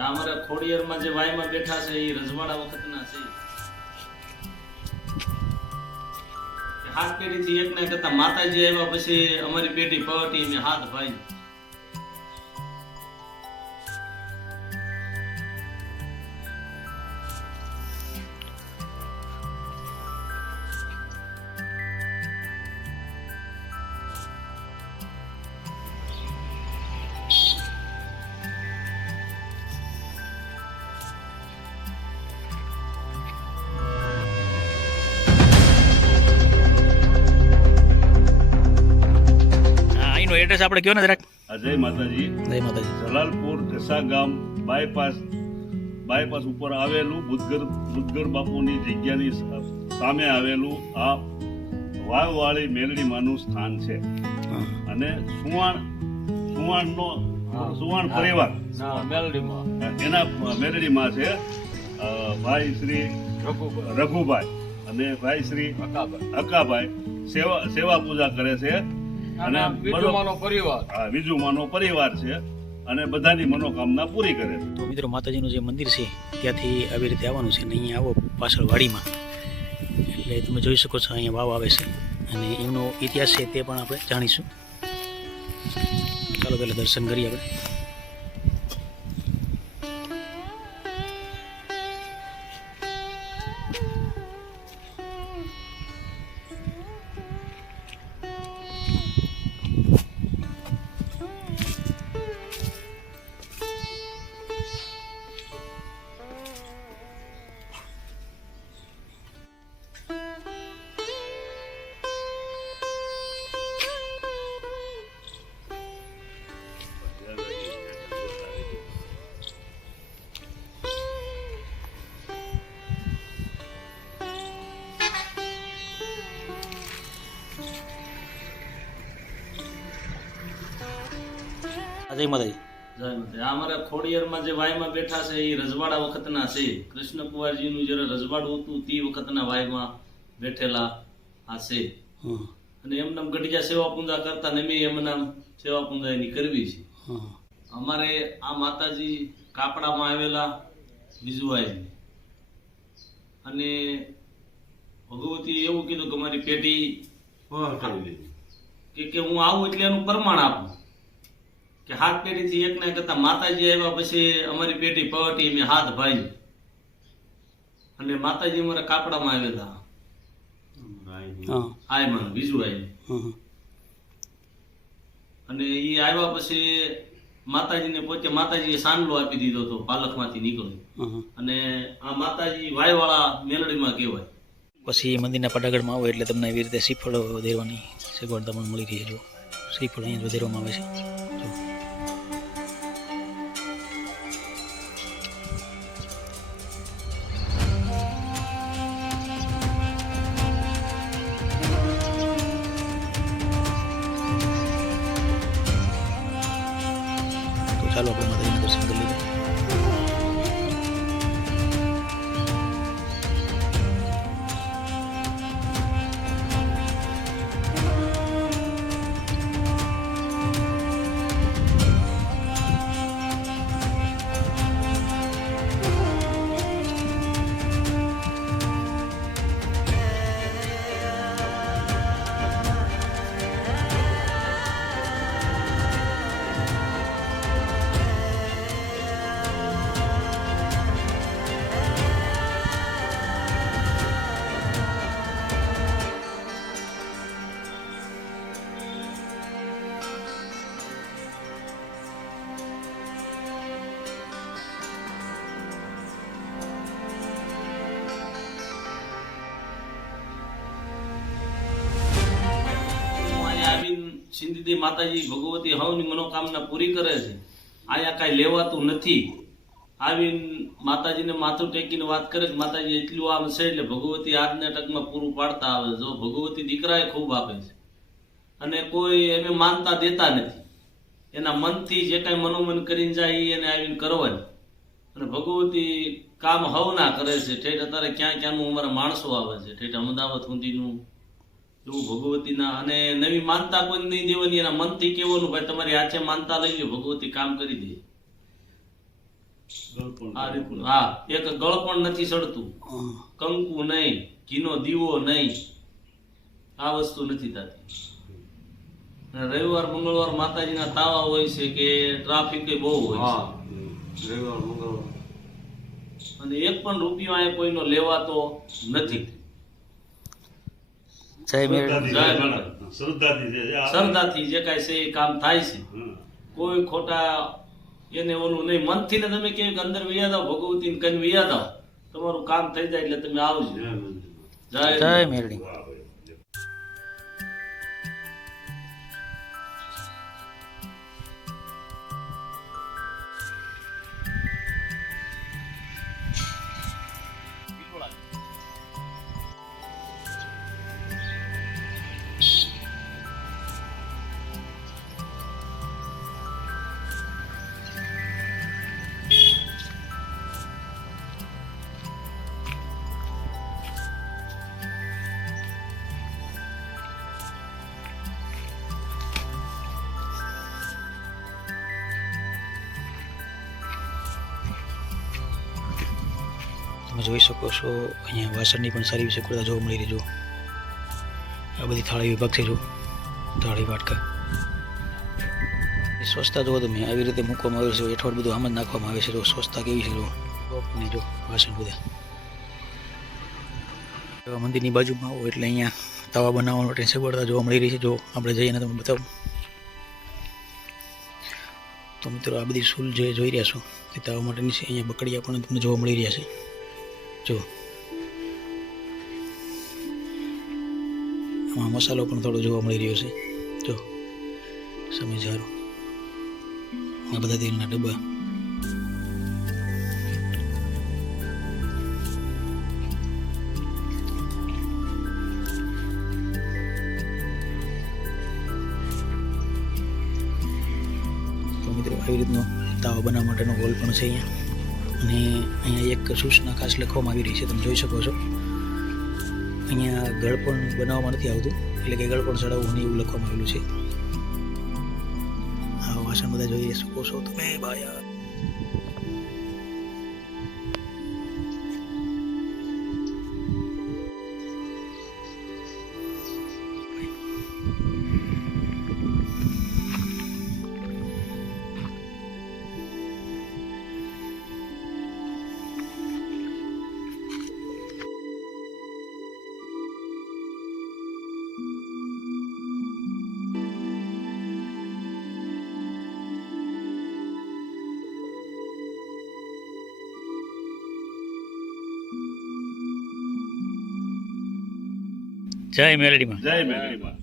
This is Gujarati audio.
અમારા ખોડિયારમાં જે વાયમાં બેઠા છે એ રજવાડા વખતના છે. હાથ પેઢીથી એક ને કરતા માતાજી આવ્યા પછી અમારી પેઢી પવટી ને હાથ ભાઈ. એડ્રેસ આપણે કયો ને જરાક. જય માતાજી. જય માતાજી. જલાલપુર ઢસા ગામ બાયપાસ ઉપર આવેલું બુદ્ધગર બાપુની જગ્યાની સામે આવેલું આ વાવવાળી મેલડીમાંનું સ્થાન છે. અને સુવાણ પરિવાર એના મેલડીમાં છે ભાઈ શ્રી રઘુભાઈ અને ભાઈ શ્રી અકાભાઈ સેવા પૂજા કરે છે. અને વિજુમાનો પરિવાર છે અને બધાની મનોકામના પૂરી કરે છે. તો મિત્રો, માતાજીનું જે મંદિર છે ત્યાંથી આવી રીતે આવવાનું છે અને અહીંયા આવો પાછળ વાડીમાં એટલે તમે જોઈ શકો છો અહીંયા વાવ આવે છે અને એમનો ઇતિહાસ છે તે પણ આપણે જાણીશું. ચાલો પહેલાં દર્શન કરીએ આપણે. જય માતાજી. જય માતાજી. અમારા ખોડિયારમાં જે વાયમાં બેઠા છે એ રજવાડા વખતના છે. કૃષ્ણ કુંવરજીનું જ્યારે રજવાડું હતું તે વખતના વાયમાં બેઠેલા આ છે. અને એમનામ ગઢિયા સેવા પૂજા કરતા ને મેં એમનામ સેવા પૂજા એની કરવી છે. અમારે આ માતાજી કાપડામાં આવેલા વિજુવાઈ અને ભગવતી એવું કીધું કે મારી પેઢી કે હું આવું એટલે એનું પ્રમાણ આપું કે હાથ પેઢીથી એક ને કરતા માતાજી આવ્યા પછી અમારી પેઢી પવટી મેં હાથ ભાઈ. અને માતાજી અમારા કાપડામાં આવેલા આયમાં બીજું આવી. અને એ આવ્યા પછી માતાજીને પોતે માતાજીએ સાંડલો આપી દીધો હતો પાલખમાંથી નીકળ્યો. અને આ માતાજી વાયવાળા મેલડીમાં કહેવાય. પછી મંદિરના પટાગઢમાં આવો એટલે તમને એવી રીતે શ્રીફળ વધેરવાની સગવડતા પણ મળી રહી છે. શ્રીફળ અહીંયા વધેરવામાં આવે છે. ચાલો આપણે માતાજીના દર્શન કરી લઈએ. સિંધી માતાજી ભગવતી હવની મનોકામના પૂરી કરે છે. આયા કાંઈ લેવાતું નથી. આવીને માતાજીને માથું ટેકીને વાત કરે કે માતાજી એટલું આમ છે એટલે ભગવતી આજના ટકમાં પૂરું પાડતા આવે. જો ભગવતી દીકરાએ ખૂબ આપે છે અને કોઈ એને માનતા દેતા નથી. એના મનથી જે કાંઈ મનોમન કરીને જાય એ એને આવીને કરવાની. અને ભગવતી કામ હવના કરે છે. ઠેઠ અત્યારે ક્યાં ક્યાંનું અમારા માણસો આવે છે. ઠેઠ અમદાવાદ સુધીનું એવું ભગવતીના. અને નવી માનતા કોઈ નહીં દેવાની. એના મનથી કહેવાનું ભાઈ તમારી હાથે માનતા લઈ લો, ભગવતી કામ કરી દે. આ રીતનું હા એક ગળ પણ નથી સડતું, કંકુ નહીં, ઘીનો દીવો નહીં, આ વસ્તુ નથી થતી. અને રવિવાર મંગળવાર માતાજીના તાવા હોય છે કે ટ્રાફિક બહુ હોય છે, અને એક પણ રૂપિયો અહીંયા કોઈનો લેવાતો નથી. જય મેરડી. શ્રદ્ધાથી જે કાંઈ છે એ કામ થાય છે. કોઈ ખોટા એને ઓલું નહીં, મનથી ને તમે કેવું કે અંદર વૈયા જાઓ, ભગવતીને કઈ વૈયા જાઓ, તમારું કામ થઈ જાય એટલે તમે આવજો. જય મેરડી. તમે જોઈ શકો છો અહીંયા વાસણની પણ સારી સગવડતા જોવા મળી રહી. જો આ બધી થાળી વિભાગ છે, જો થાળી વાટકા એ સ્વચ્છતા જુઓ તમે, આવી રીતે મૂકવામાં આવ્યું છે, હેઠળ બધું આમ જ નાખવામાં આવે છે. જો સ્વચ્છતા કેવી છે, જો ને જો વાસણ બધા મંદિરની બાજુમાં આવો એટલે અહીંયા તવા બનાવવા માટે સગવડતા જોવા મળી રહી છે. જો આપણે જઈને તમને બતાવું તો મિત્રો આ બધી સૂલ જે જોઈ રહ્યા છો તે તવા માટેની છે. અહીંયા બકડિયા પણ તમને જોવા મળી રહ્યા છે. જો આમાં મસાલો પણ થોડો જોવા મળી રહ્યો છે. જો સમજારો આ બધા તેલના ડબ્બા. તો મિત્રો આવી રીતનો તાવા બનાવવા માટેનો હોલ પણ છે અહીંયા. અને અહીંયા એક સૂચના ખાસ લખવામાં આવી રહી છે, તમે જોઈ શકો છો. અહીંયા ગળપણ બનાવવામાં નથી આવતું, એટલે કે ગળપણ ચડાવવું નહીં એવું લખવામાં આવેલું છે. આ વાસણ બધા જોઈ શકો છો તમે ભાઈ. જય મેરડીમાં. જય મેરડીમાં.